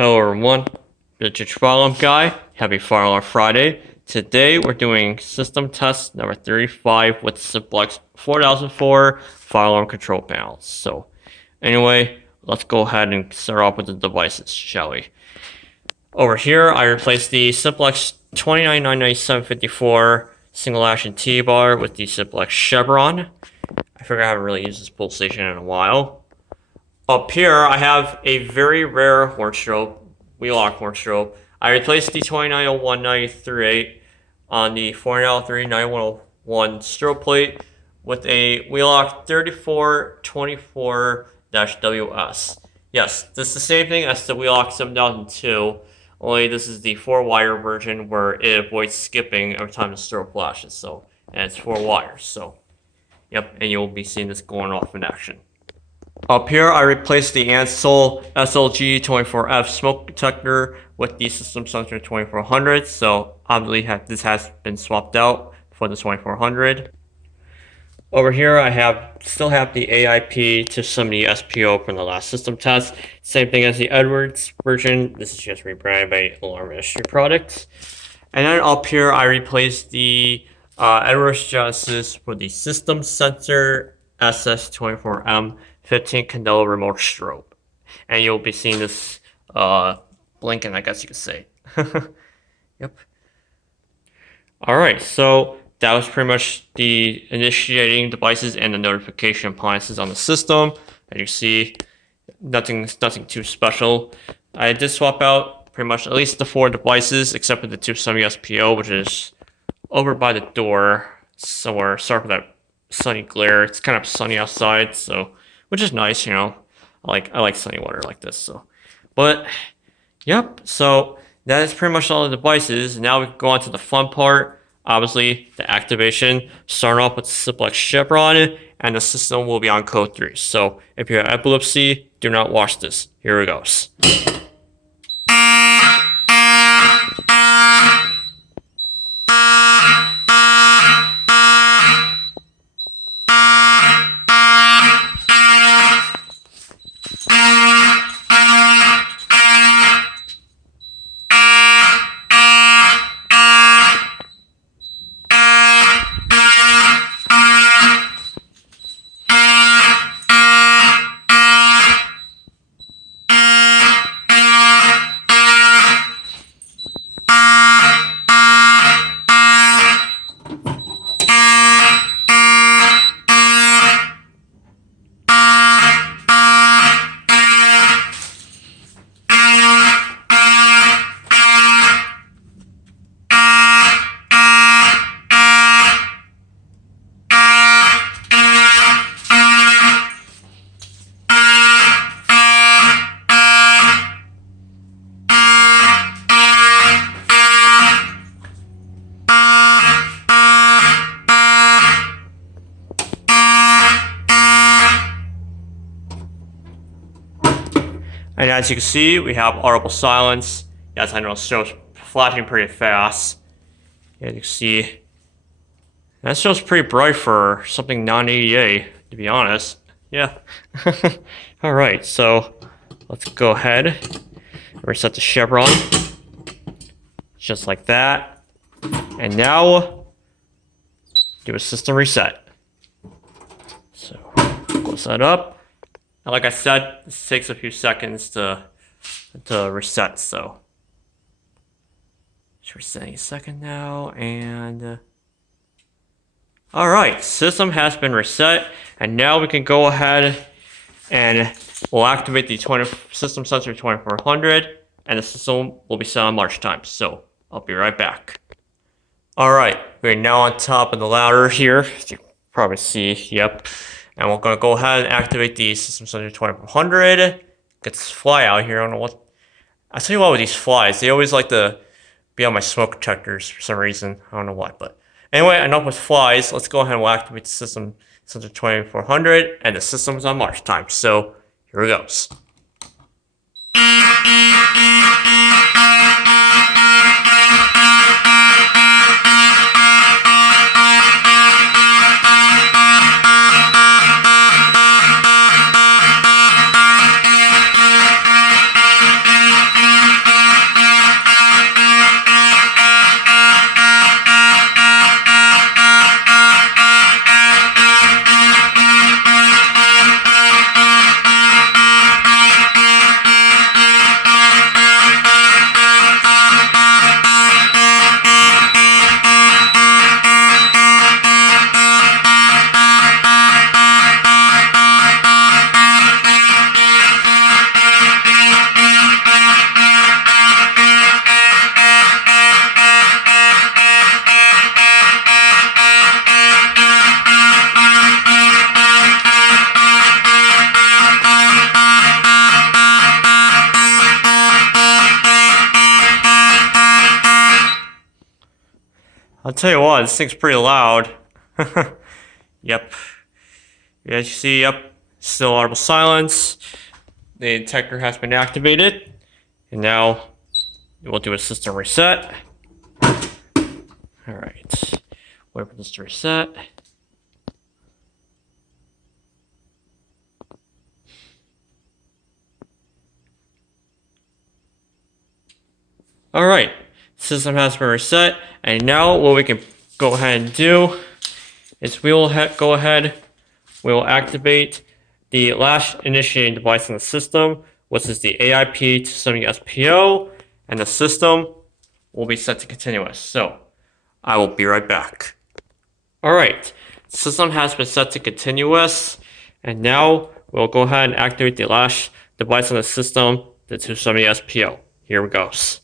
Hello everyone, it's your fire alarm guy. Happy Fire Alarm Friday. Today we're doing system test number 35 with simplex 4004 fire alarm control panels. So anyway, let's go ahead and start off with the devices, shall we? Over here, I replaced the simplex 2999754 single action T-bar with the simplex chevron. I figure I haven't really used this pull station in a while. Up here, I have a very rare horn strobe, wheelock horn strobe. I replaced the 2901-938 on the 4903-9101 strobe plate with a wheelock 3424-WS. Yes, this is the same thing as the wheelock 7002, only this is the 4-wire version where it avoids skipping every time the strobe flashes. So, and it's 4 wires. So, yep, and you'll be seeing this going off in action. Up here, I replaced the Ansel SLG24F smoke detector with the System Sensor 2400. So obviously this has been swapped out for the 2400. Over here, I still have the AIP to some the SPO from the last system test. Same thing as the Edwards version. This is just rebranded by Alarm Industry Products. And then up here, I replaced the Edwards Genesis for the System Sensor SS24M 15 candela remote strobe, and you'll be seeing this blinking, I guess you could say. Yep. All right, so that was pretty much the initiating devices and the notification appliances on the system. As you see, nothing too special. I did swap out pretty much at least the 4 devices, except for the 2 semi-SPO, which is over by the door somewhere. Sorry for that sunny glare. It's kind of sunny outside, so. Which is nice, you know. I like sunny weather like this. So, but yep. So that is pretty much all the devices. Now we can go on to the fun part. Obviously, the activation. Starting off with the simplex chevron, and the system will be on code 3. So if you have epilepsy, do not watch this. Here it goes. And as you can see, we have audible silence. Yes, I know it shows flashing pretty fast. As you can see, that shows pretty bright for something non-ADA, to be honest. Yeah. Alright, so let's go ahead and reset the chevron. Just like that. And now, do a system reset. So, close that up. And like I said, this takes a few seconds to reset, so. Just resetting a second now, and alright, system has been reset, and now we can go ahead and we'll activate the system sensor 2400, and the system will be set on march time, so I'll be right back. Alright, we're now on top of the ladder here, as you can probably see, yep. And we're going to go ahead and activate the System Sensor 2400. Get this fly out here. I don't know what. I tell you what, with these flies, they always like to be on my smoke detectors for some reason. I don't know why. But anyway, enough with flies. Let's go ahead and we'll activate the System Sensor 2400. And the system is on march time. So here it goes. tell you what, this thing's pretty loud. Yep. As you see, yep, still audible silence. The detector has been activated. And now we'll do a system reset. Alright. Wait for this to reset. Alright. System has been reset. And now what we can go ahead and do is we will go ahead, we will activate the last initiating device in the system, which is the AIP 270 SPO, and the system will be set to continuous. So I will be right back. Alright, system has been set to continuous, and now we'll go ahead and activate the last device in the system, the 270 SPO. Here it goes.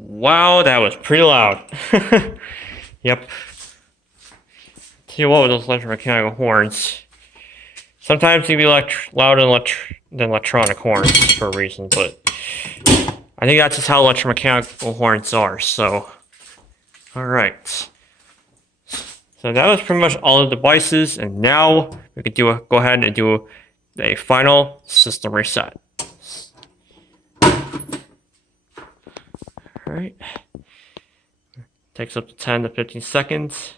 Wow, that was pretty loud. Yep. Tell you what, with those electromechanical horns, sometimes they can be louder than electronic horns for a reason, but I think that's just how electromechanical horns are, so. Alright. So that was pretty much all the devices, and now we can go ahead and do a final system reset. Alright. Takes up to 10 to 15 seconds.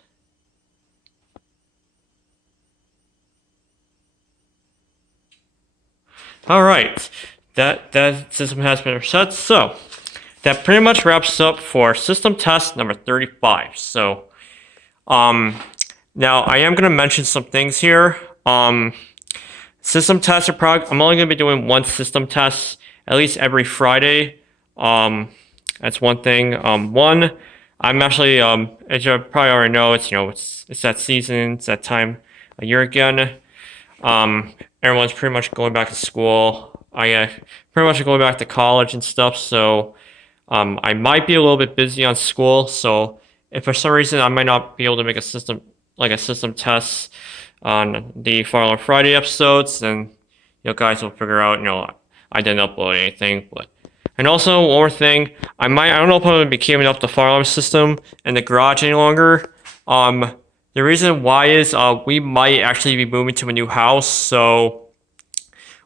Alright. That system has been reset. So that pretty much wraps up for system test number 35. So now I am gonna mention some things here. System tests are I'm only gonna be doing one system test at least every Friday. That's one thing. I'm actually, as you probably already know, it's that season, it's that time of year again. Everyone's pretty much going back to school. I pretty much going back to college and stuff. So, I might be a little bit busy on school. So, if for some reason I might not be able to make a system test on the Fire Alarm Friday episodes, then you guys will figure out, I didn't upload anything, but. And also, one more thing, I don't know if I'm going to be keeping up the fire alarm system in the garage any longer. The reason why is we might actually be moving to a new house, so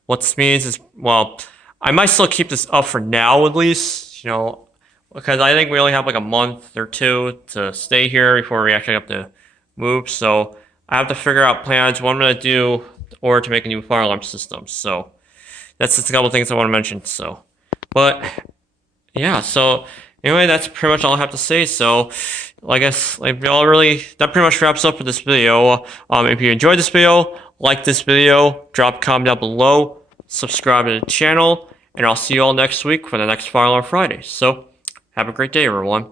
what this means is, well, I might still keep this up for now at least, because I think we only have like a month or two to stay here before we actually have to move, so I have to figure out plans, what I'm going to do, or to make a new fire alarm system, so that's just a couple things I want to mention, so. But yeah, so anyway, that's pretty much all I have to say. So, that pretty much wraps up for this video. If you enjoyed this video, like this video, drop a comment down below, subscribe to the channel, and I'll see you all next week for the next Fire Alarm Friday. So, have a great day, everyone.